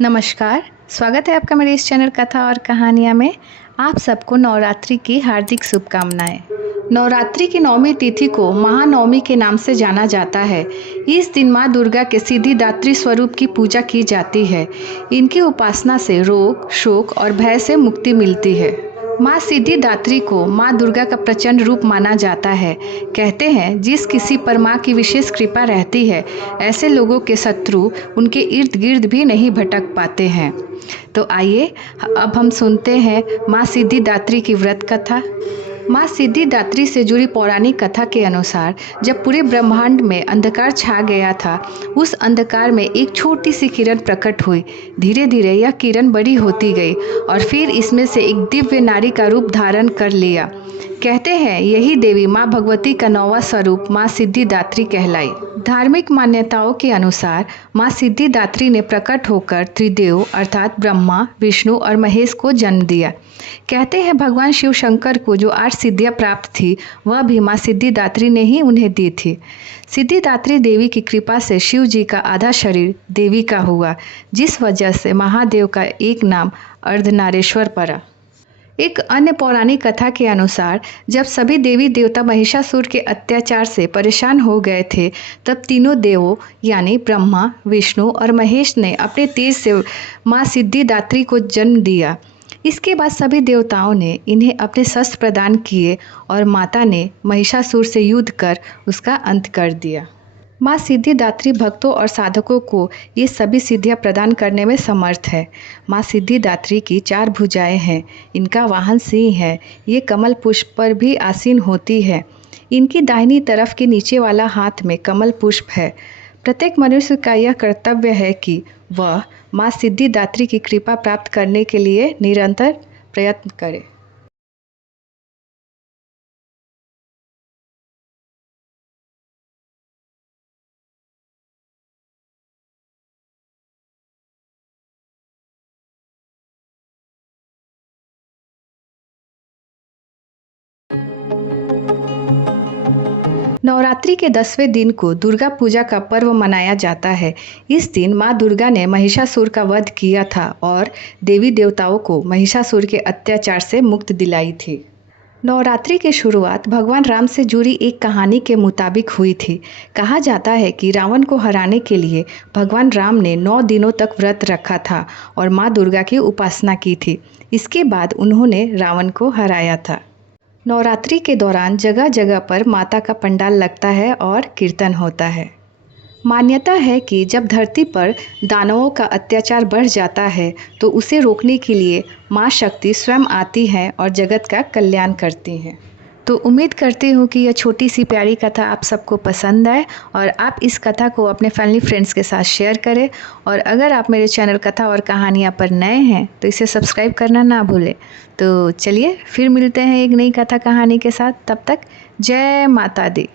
नमस्कार, स्वागत है आपका मेरे इस चैनल कथा और कहानियाँ में। आप सबको नवरात्रि की हार्दिक शुभकामनाएं। नवरात्रि की नौमी तिथि को महानवमी के नाम से जाना जाता है। इस दिन माँ दुर्गा के सिद्धिदात्री स्वरूप की पूजा की जाती है। इनकी उपासना से रोग, शोक और भय से मुक्ति मिलती है। माँ सिद्धिदात्री को माँ दुर्गा का प्रचंड रूप माना जाता है। कहते हैं जिस किसी पर माँ की विशेष कृपा रहती है, ऐसे लोगों के शत्रु उनके इर्द गिर्द भी नहीं भटक पाते हैं। तो आइए अब हम सुनते हैं माँ सिद्धिदात्री की व्रत कथा। माँ सिद्धिदात्री से जुड़ी पौराणिक कथा के अनुसार जब पूरे ब्रह्मांड में अंधकार छा गया था, उस अंधकार में एक छोटी सी किरण प्रकट हुई। धीरे धीरे यह किरण बड़ी होती गई और फिर इसमें से एक दिव्य नारी का रूप धारण कर लिया। कहते हैं यही देवी माँ भगवती का नौवां स्वरूप माँ सिद्धिदात्री कहलाई। धार्मिक मान्यताओं के अनुसार माँ सिद्धिदात्री ने प्रकट होकर त्रिदेव अर्थात ब्रह्मा, विष्णु और महेश को जन्म दिया। कहते हैं भगवान शिव शंकर को जो 8 सिद्धियाँ प्राप्त थी, वह भी माँ सिद्धिदात्री ने ही उन्हें दी थी। सिद्धिदात्री देवी की कृपा से शिव जी का आधा शरीर देवी का हुआ, जिस वजह से महादेव का एक नाम अर्धनारेश्वर पड़ा। एक अन्य पौराणिक कथा के अनुसार जब सभी देवी देवता महिषासुर के अत्याचार से परेशान हो गए थे, तब तीनों देवों यानी ब्रह्मा, विष्णु और महेश ने अपने तेज से माँ सिद्धिदात्री को जन्म दिया। इसके बाद सभी देवताओं ने इन्हें अपने शस्त्र प्रदान किए और माता ने महिषासुर से युद्ध कर उसका अंत कर दिया। माँ सिद्धिदात्री भक्तों और साधकों को ये सभी सिद्धियाँ प्रदान करने में समर्थ है। माँ सिद्धिदात्री की 4 भुजाएं हैं। इनका वाहन सिंह है। ये कमल पुष्प पर भी आसीन होती है। इनकी दाहिनी तरफ के नीचे वाला हाथ में कमल पुष्प है। प्रत्येक मनुष्य का यह कर्तव्य है कि वह माँ सिद्धिदात्री की कृपा प्राप्त करने के लिए निरंतर प्रयत्न करे। नवरात्रि के 10वें दिन को दुर्गा पूजा का पर्व मनाया जाता है। इस दिन माँ दुर्गा ने महिषासुर का वध किया था और देवी देवताओं को महिषासुर के अत्याचार से मुक्त दिलाई थी। नवरात्रि की शुरुआत भगवान राम से जुड़ी एक कहानी के मुताबिक हुई थी। कहा जाता है कि रावण को हराने के लिए भगवान राम ने 9 दिनों तक व्रत रखा था और माँ दुर्गा की उपासना की थी। इसके बाद उन्होंने रावण को हराया था। नवरात्रि के दौरान जगह जगह पर माता का पंडाल लगता है और कीर्तन होता है। मान्यता है कि जब धरती पर दानवों का अत्याचार बढ़ जाता है तो उसे रोकने के लिए माँ शक्ति स्वयं आती हैं और जगत का कल्याण करती हैं। तो उम्मीद करती हूँ कि यह छोटी सी प्यारी कथा आप सबको पसंद आए और आप इस कथा को अपने फैमिली फ्रेंड्स के साथ शेयर करें। और अगर आप मेरे चैनल कथा और कहानियाँ पर नए हैं तो इसे सब्सक्राइब करना ना भूलें। तो चलिए फिर मिलते हैं एक नई कथा कहानी के साथ। तब तक जय माता दी।